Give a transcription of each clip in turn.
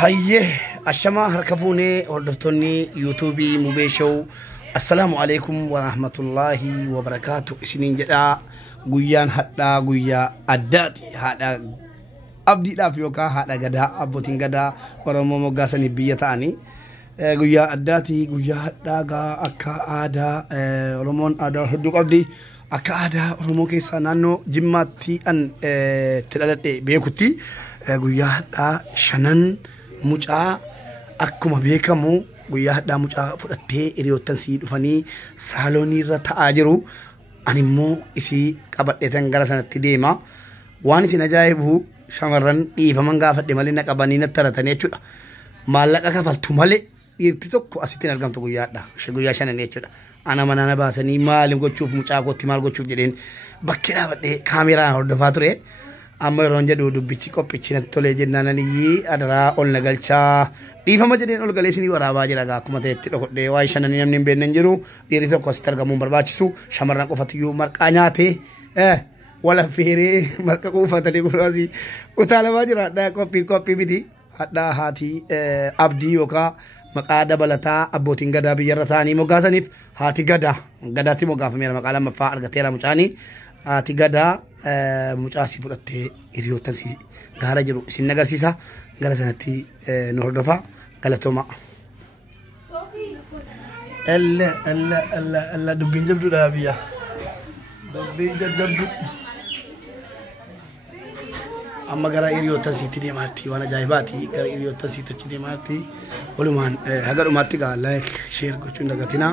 هيه الشما هركفوني وردفتوني يوتيوبي مبيشو. السلام عليكم ورحمة الله وبركاته. سنين جدا غيان حدا غيا أداتي حدا أبدي لا فيوكا حدا غدا أبوتين غدا ورمو مغاسني بيتاني غيا أداتي غيا حدا غا أكا آدا رمون آدا هدوك أبدي أكا آدا رمو كيسا نانو جماتي أن تلالتي بيكوتي غيا حدا شنن mucaa akkuma beekamu guyyaa hadhaa mucaa fudhattee hiriyoottan sii dhufanii saaloonii irra ta'aa jiru. Ani immoo isii qabadheetan gara sanatti deema. Waan isin ajaa'ibu shamarran dhiifaman gaafadhe malee na qabanii natti taratanii jechuudha. Maallaqa kafaltu malee dhiirti tokko asitti hin argamtu guyyaa hadhaa. Guyyaa shananii jechuudha. Ana manana baasanii maal gochuuf mucaa kootti maal gochuuf jedheen bakkee dhaabadhee kaameraa hordofaa ture. Amma yeroo jedhu dubbichi qophichi natti tolee jennaananii adaraa ol nagalchaa dhiifama jedheen ol galee isinii waraabaa jira. Akkuma ta'etti dhokodhee waa shananii namni hin beekne hin jiru. Dhiirri tokko asitti argamuun barbaachisu. Shamarran qofatiyyuu marqaa nyaatee wala feeree marqa quufatanii gurraasii utaalamaa jira. Qophii miti hadhaa haati abdii yookaan maqaa dabalataa abbootiin gadaa biyyarra ta'anii moggaasaniif haati gadaatti moggaafameera. Maqaa lammaffaa argateera mucaanii. Haati gadaa mucaasii fudhattee hiriyoottan si gaara jiru isin agarsiisa. Gara sanatti nu hordofa. Galatooma. Alla dubbiin jabduudha biyya. Dubbiin jabdu. Amma gara hiriyoottan sitti deemaarti waan ajaa'ibaati. Gara hiriyoottan sitti achi deemaarti. Walumaan haga dhumaatti gaa like share gochuun dagatina.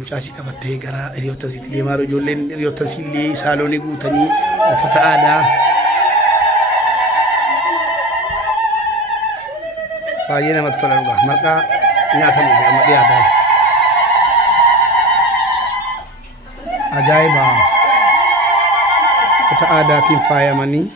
Mucaasii qabattee gara hiriyoottan sitti deemaa jiru. Ijoolleen hiriyoottan sillee saaloonii guutanii uffata aadaa baay'ee namatti tola dhugaa. Marqaa nyaatamuuf amma dhiyaataa ajaa'iba. Uffata aadaatiin faayamanii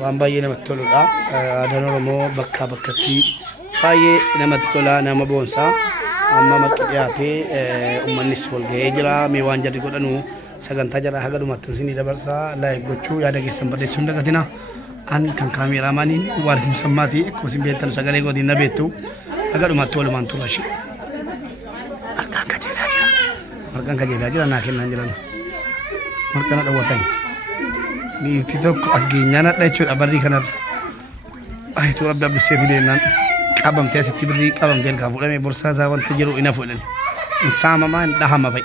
waan baay'ee namatti toludha. Aadaan Oromoo bakkaa bakkatti baay'ee namatti tola, nama boonsa. Amma marqi dhiyaatee uummannis wal ga'ee jira. Mee waan jarri godhanu sagantaa jara haga dhumaatti isinii dabarsaa. Like gochuu yaada keessan barreessuun dagatina. Ani kan kaameraamaaniin waan hin sammaati. Akkuma isin beektan sagalee godhiin na beektu haga dhumaatti walumaan tura ishee. Marqaan kajeelaa jira naa kennaan jiran. Marqana dhawwatan. Niitii tokko as geenyaan hadha jechuudha barrii kanarra. Ayituu abda abdissee fideenaan qabamtee asitti birrii qabamtee ilkaan fuudhamee borsaa isaa wanta jiru ina fuudhani. Saamamaa hin dhahama fa'i.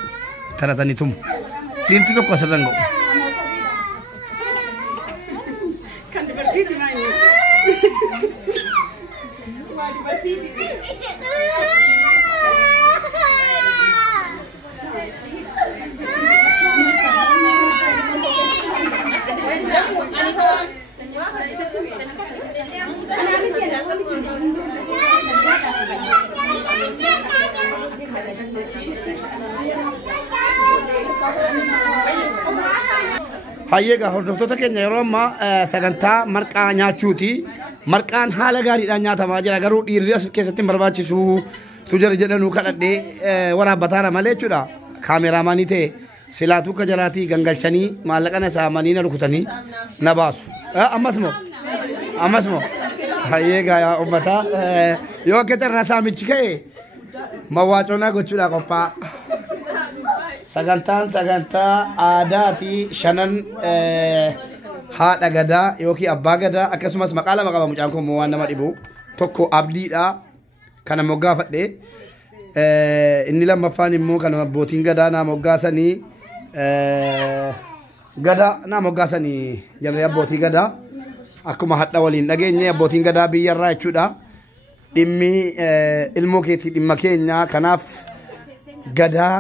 Taratanii tumu. Niitii tokko asirra hin ga'u. Kan dubartiiti maa inni? Waa dubartiiti. Hayyeega hordoftoota keenya yeroo ammaa sagantaa marqaa nyaachuuti. Marqaan haala gaariidhaan nyaatamaa jira. Garuu dhiirri as keessatti hin barbaachisu. Tujara jedhanuu kadhadhee waraabbataa malee jechuudha. Kaameraamaanii ta'e silaatuu akka jalaatii gangalchanii maallaqana saamanii na rukutanii na baasu. Ammas moo hayyeega yaa uummataa yoo akka carraa saamichi ka'e mawwaacoonaa gochuudha qophaa'a. Sagantaa aadaati shanan haadha gadaa yookiin abbaa gadaa akkasumas maqaa lama qaba mucaan kun waan nama dhibu. Tokko abdiidha kana moggaafadhe. Inni lammaffaan immoo kan abbootiin gadaa naa moggaasanii gadaa naa moggaasanii jallee abbootii gadaa akkuma hadha waliin dhageenye abbootiin gadaa biyyarraa jechuudha. Dhimmi ilmoo keetii dhimma keenya kanaaf gadaa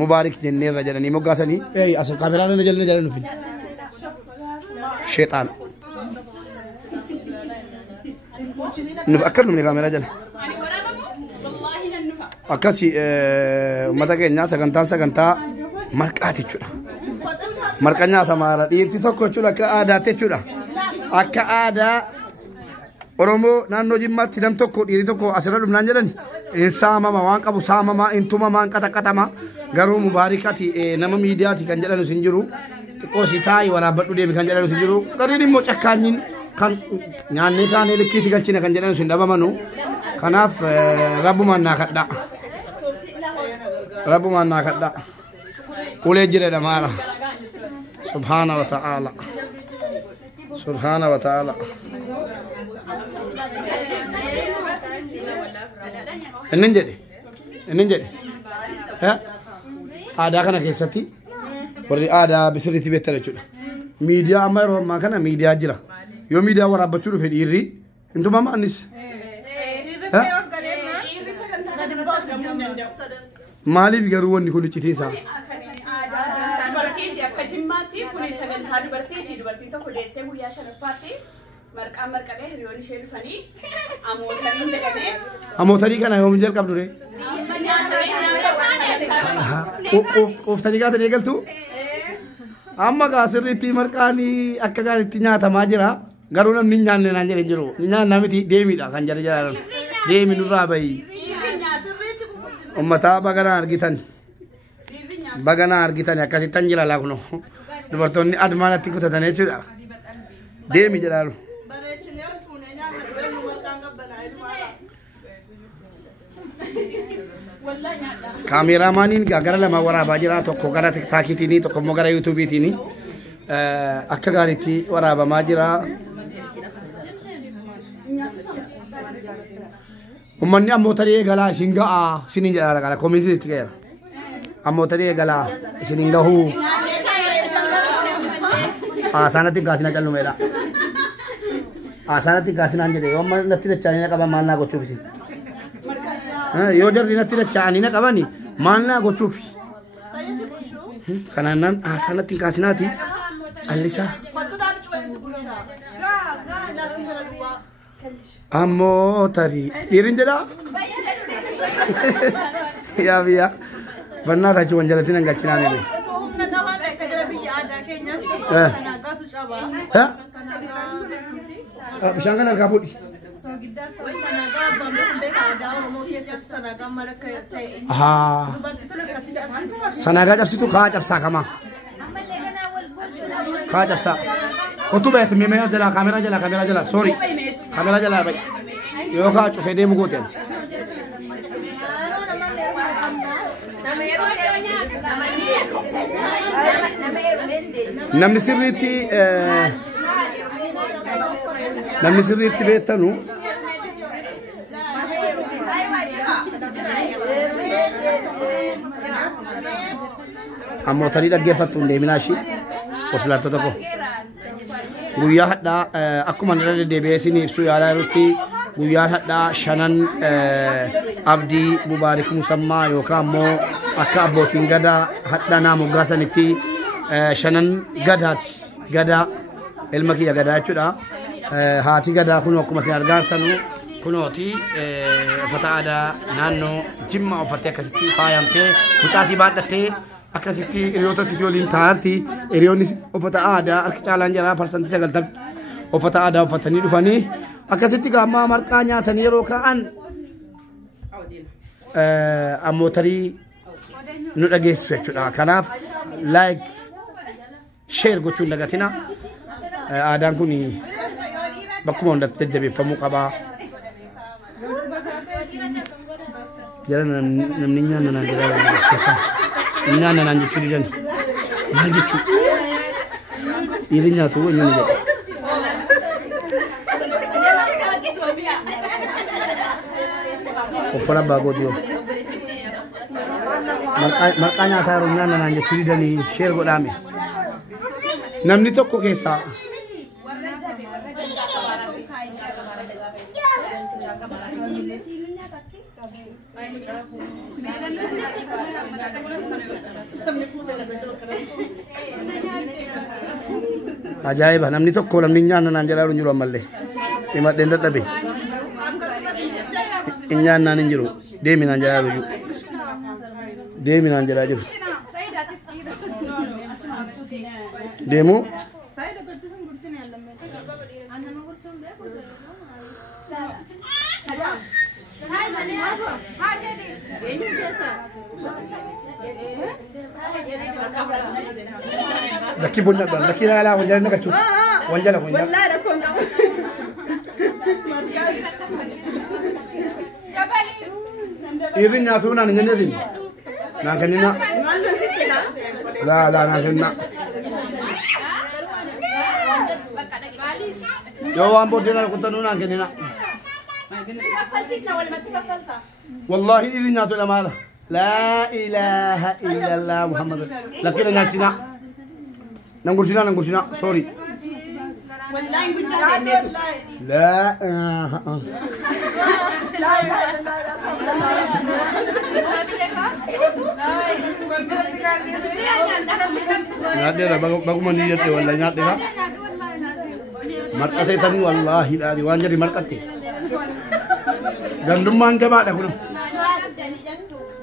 mubaarik jenneerra jedhanii moggaasanii. As kaameraan na jallee nufi. Sheexaan. Akka numne kaameraa jala. Akkasi uummata keenya sagantaa marqaati jechuudha. Marqa nyaatamaadha. Dhiirti tokko jechuudha akka aadaatti jechuudha. Akka aadaa Oromoo naannoo Jimmaatti nam tokko dhiirri tokko asirra dhumnaan jedhani saamama waan qabu saamama intumamaan qaxaqaxama garuu mubaarikati nama miidiyaati kan jedhanu sin jiru xiqqoo si taa'i waraabadhu deemi kan jedhanu sin jiru gariin immoo cakkaanyin kan nyaannee taanee likkiisi galchina kan jedhanu sin dhabamanu kanaaf rabbumaan naa kadhaa rabbumaan naa kadhaa ulee jireedha maara subhaana wa ta'ala subhaana wa ta'ala Inin jedhe aadaa kana keessatti warri aadaa bisirriitti beektan jechuudha. Miidiyaa amma yeroo ammaa kana miidiyaa jira. Yoo miidiyaa waraabbachuu dhufe dhiirri intuma maanis maaliif garuu wanni kun iccitiinsaa? Akka Jimmaatti kun sagantaa dubartiiti. Dubartiin tokko deessee guyyaa shanaffaatti marqaan marqamee hiriyoon ishee dhufanii amootarii jedhamee amootarii kana yoom jalqabdu re? Quuftanii gaatanii eegaltu? Amma gaa sirriitti marqaanii akka gaariitti nyaatamaa jira. Garuu namni hin nyaanne naan jedhe jiru. Nyaanna miti deemiidha kan jala jala deemi nurraa bahi. Uummataa baganaa argitan. Baganaa argitan akkasittan jira laa kuno. Dubartoonni admaanatti kutatan jechuudha. Deemi jedhaalu. Kaameraamaaniin gara lama waraabaa jira tokko gara tiktaakiitiini tokko immoo gara yuutuubiitiini akka gaariitti waraabamaa jira. Uummanni ammoo tarii eegalaa isin ga'aa isiniin jedhaa qala koomisiitti ga'eera. Ammoo tarii eegalaa isiniin gahuu haasaanatti gaasina callumeedha. Haasaanatti gaasinaan jedhee yoo amma natti dacha'anii na qaban maal naa gochuuf isin? Yoo jarri natti dacha'anii na qabani maal naa gochuuf? Kanaannaan haasaanatti gaasinaati callisaa. Ammoo tarii dhiirin jedhaa? Yaa biyya bannaa taachuu wanjalatti nan galchinaa miti. Bishaan kan harkaa fuudhi. Sanaagaa cabsitu kaa cabsaa kamaa. Kaa cabsaa. Kottu bayatti meemaa jalaa kaameraa jalaa sorry kaameraa jalaa bayi. Yoo kaa cufee deemu gooteen. Namni sirriitti beektanu ammoo tarii dhaggeeffattu hin deeminaa ishii waslaattota koo guyyaa hadhaa akkuma irra deddeebi'ee isin ibsu yaalaa jirutti guyyaan hadhaa shanan abdii mubaarik musammaa yookaan ammoo akka abbootiin gadaa hadhanaa moggaasanitti shanan gadaati gadaa ilma kiyya gadaa jechuudha. Haati gadaa kun akkuma isin argaartanu kunooti uffata aadaa naannoo Jimmaa uffattee akkasitti faayamtee mucaasii baadhattee akkasitti hiriyoota isii waliin taa'arti. Hiriyoonni uffata aadaa harki caalaan jala parsantii 90 uffata aadaa uffatanii dhufanii akkasitti gaammaa marqaa nyaatanii yeroo ka'an ammoo tarii nu dhageessu jechuudha. Kanaaf like share gochuun dagatina. Aadaan kun bakkuma hundatti jajjabeeffamuu qabaa. Jara namni nyaanna naan jedhaa nyaanna naan jechuu didan maal jechuu dhiirri nyaatu eenyuun jedha. Obbola abbaa godhuu marqaa nyaataa yeroo nyaanna naan jechuu didanii sheer godhaame. Namni tokko keessaa ajaa'iba namni tokko namni nyaanna naan jedhaa hin jiru ammallee himadheen dadhabe nyaannaan hin jiru deemi naan jedhaa jiru deemi naan jedhaa jiru deemu لكي بنا لكي لا وانجل نك تشوف وانجل والله ركون إيرين ياتونا نجنزين نانكنينا لا نانكننا يوم بودينا كنتنو نانكنينا والله إيرين ياتونا ماذا لا إله إلا الله محمد لكن ناتنا نغورشنا سوري والله نقول لا نادر bagu maniyate wallahi nadira marqate tani wallahi dadi wanjari marqate gandumman gaba da kuno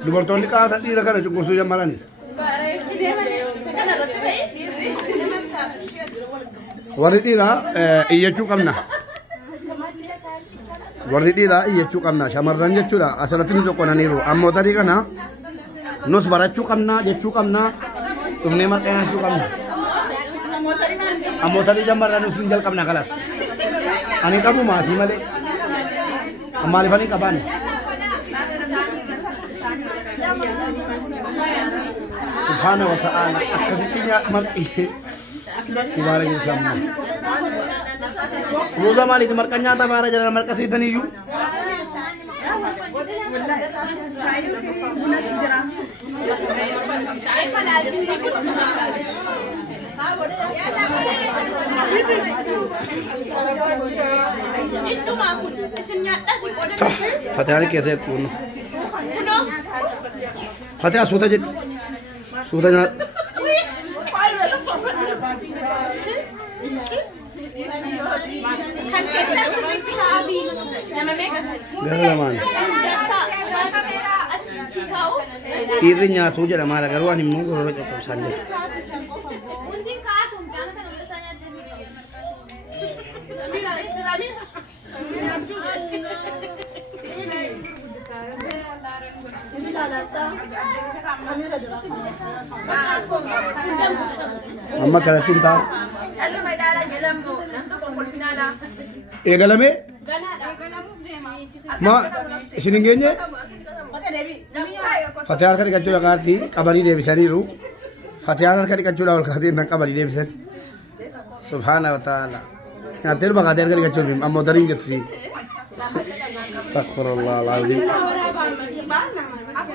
dubartoonni qaata dhiira kana cunqursuu jammarani warri dhiiraa iyyachuu qabna warri dhiiraa iyyachuu qabna shamarran jechuudha asirratti nu tokkonaniiru ammoo tarii kana nus barachuu qabna jechuu qabna dhufnee marqee nyaachuu qabna ammoo tarii jammarran nus hin jalqabna kalas ani qabu maasii malee maaliif hin qabaanne سبحانه وتعالى أكثر مرقي كبار الإنسان روزا مالي تمركنيا تبارا جل مركز سيدنيو فتحي كيسه تكون فتحي سودا جد سودا جد kan keessa sirriitti haabii nama meeqasin gara lamaan si kaa'u dhiirri nyaatuu jedhama garuu ani immoo gorora coccobsaan jira hundi kaa'atuun jaana kana bira isaa nyaattee amma kalatiin ta'a eegalame ma isin hin geenye fatiyaan harka dhiqachuudha kaartii qabanii deebisaniiru fatiyaan harka dhiqachuudha ol kaatee nan qabanii deebisan subhaana wa ta'ala nyaattee baqaatee harka dhiqachuuf ammoo darii jettu siin astaghfirullah alazim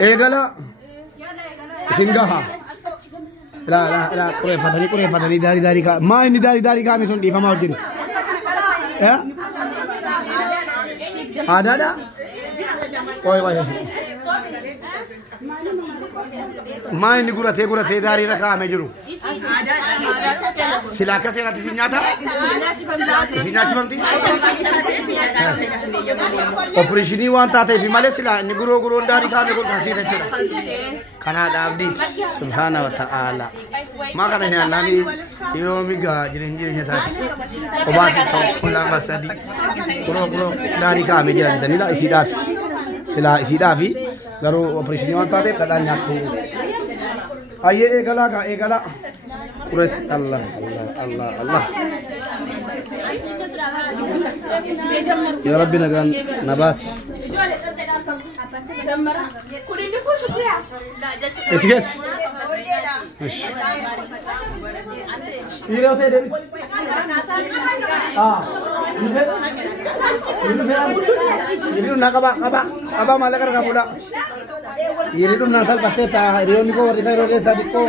eegala isin gaha لا قريب فتني داري كا ما إني داري كا مسون دي فما وجين يا ada koy ما إني قرأ تي داري ركا مجرو سلاكا سيرا تسينياتا تسينياتي بنتي operationi waan taatee fi malee sila inni guroo daari kaame kun kasiita jira kana dhaabdiit subhaana wa ta'ala maa kana nyaannani yoomi gaa jireenya taati obaasi tokko lama sadi guroo daari kaame jira jedhanidha isiidhaaf sila isiidhaafi garuu operationi waan taateef dhadhaan nyaattu ayyee eegalaa qures Allah يا ربي نجان نباس اتجس يروح تدرس يروح نكابا مالك ركابولا يروح ناسال كتة ريوني كو وريكا روكي ساديكو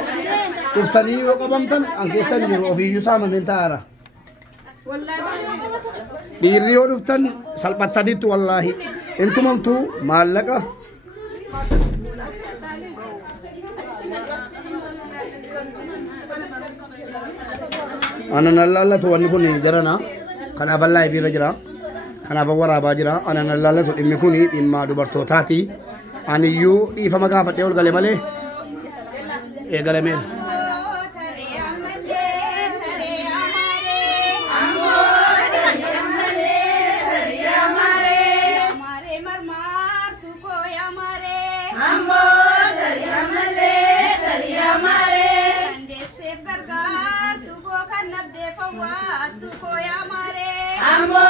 تفتني وكابامتن أنكيسان يروح في يوسام من تارا diri oduftan salphattanitu wallahi intumamtu maallaqa anan allallatu wanni kun jarana kana ballaa bira jira kana waraabaa jira anan allallatu dhimmi kun dhimma dubartootaati aniyyuu dhiifama gaafadhee ol gale malee eegalameen Ammo tariya malle tariya mare. Kande sef gargar tu ko kanabde fawa tu ko ya mare. Ammo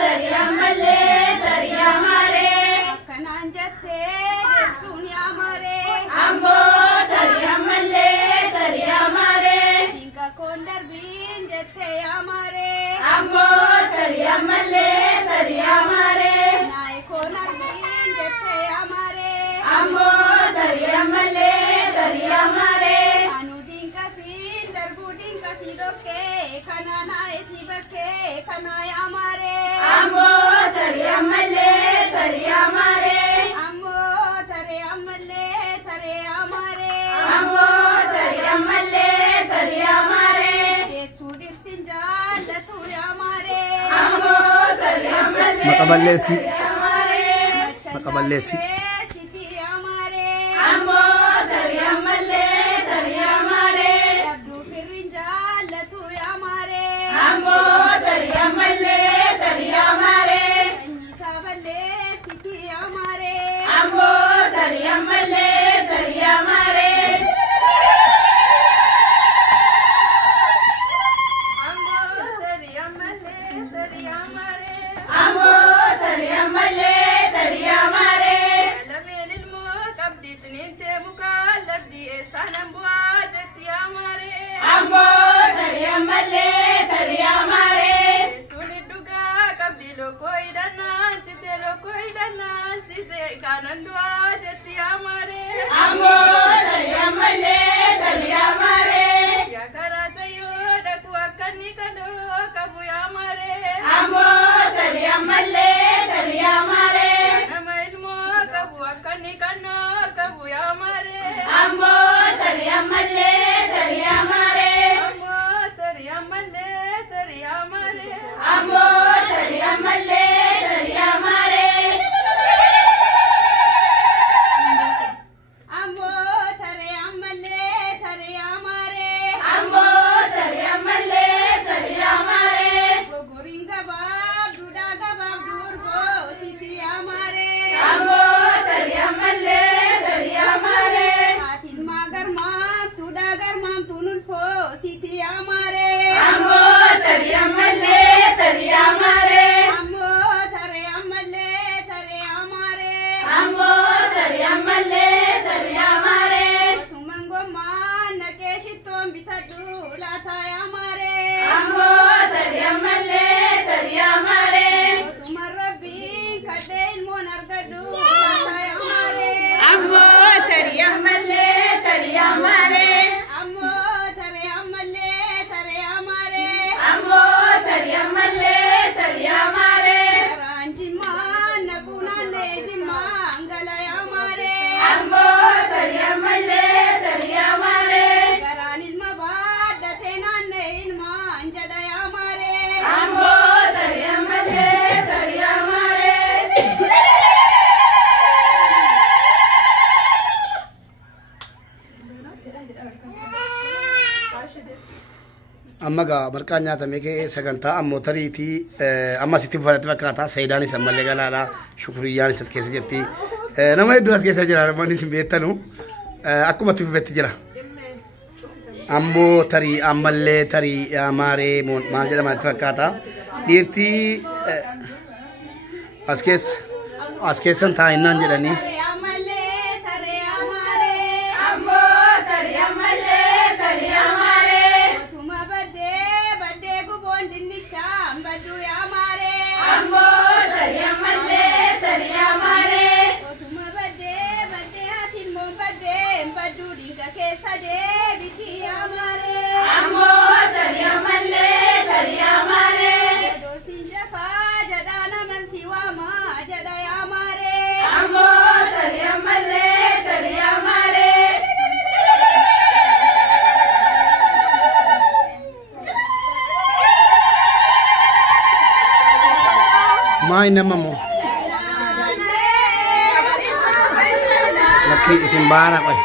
tariya malle tariya mare. Kanan jatte desun ya mare. Ammo tariya malle tariya mare. Dinka kondar bin jatte ya mare. Ammo tariya malle tariya mare. Nai konar bin jatte ya mare. Ammo tariya malle tariya mare. Anu dinka sin darbu dinka sidoke kanana esi bakke kanaya mare. Ammo tariya malle tariya mare. Ammo tare amalle tare amare. Ammo tariya malle tariya mare. Yesu dirsin jallatu ya mare. Ammo tariya malle Makabalesi. tariya mare. Makabalesi. Siti ya mare. Ammo tariya malle tariya mare. Abdu firrin jallatu ya mare. Ammo tariya malle tariya mare. Sanyi saballe siti ya mare. Ammo tariya malle tariya mare. Ammo tariya malle tariya mare. Ammo tariya malle tariya mare. Lameen ilmoo qabdi ciniintee mukaa labdi eessaanan bu'aa jetti yaa mare. Ammo tariya malle tariya mare. Yesuun dhugaa qabdi lokkoo hidhannaan cite lokkoo hidhannaan cite kaanan du'aa jetti yaa mare. Ammo tariya malle tariya mare. Yaa karaa sayyoo dhaqu akka inni kaloo qabu yaa mare. Ammo tariya malle tariya mare. Nama ilmoo qabu akka inni kannoo qabu yaa mare. Ammo tariya malle tariya mare. Ammo tariya malle tariya mare. Ammo tariya malle tariya mare. Ammo tare amalle tare amare. Ammo tariya malle tariya mare. Gogorin gabab duda gabab durgo siti ya mare. Ammo tariya malle tariya mare. Hatin magar mam tuda gar mam tunul fo siti ya mare. Ammo tariya malle tariya mare. Ammo tare amalle tare amare. Ammo tariya malle tariya mare. Tumango man nakeshiton bitadu lata ya mare. Ammo tariya malle tariya mare. Tumar rabbi kade ilmon argadu lata ya mare. Ammo tariya malle tariya mare. Ammo tare amalle tare amare. Ammo tariya malle tariya mare. Ranjima naguna nejima angala ya mare. Ammo tariya malle tariya mare. Garan ilma badda tenanne ilma anjada ya mare. Ammo tariya malle tariya mare. Amma gaa marqaa nyaatamee kee sagantaa ammoo tariitii amma sitti uffate fakkaata saayidaanis ammallee galaadha shukuriyyaanis as keessa jirti nama hedduu as keessa jira namoonni isin beektanu akkuma itti fufetti jira ammoo tarii ammallee tarii maaree maal jedhama itti fakkaata dhiirtii as keessan taa'innaan jedhanii Tare amalle tare amare. Ammo tariya malle tariya mare. Tuma badde gubon dinnicha ambadu ya mare. Ammo tariya malle tariya mare. Tuma badde hatin mon badde mbadu dinka keessa de biti ya mare. Ammo tariya malle tariya mare. Dosin jasa jadana man siwama jada ya mare. Ammo tariya malle tariya mare. maa inni amma moo lakkii isin baana qoy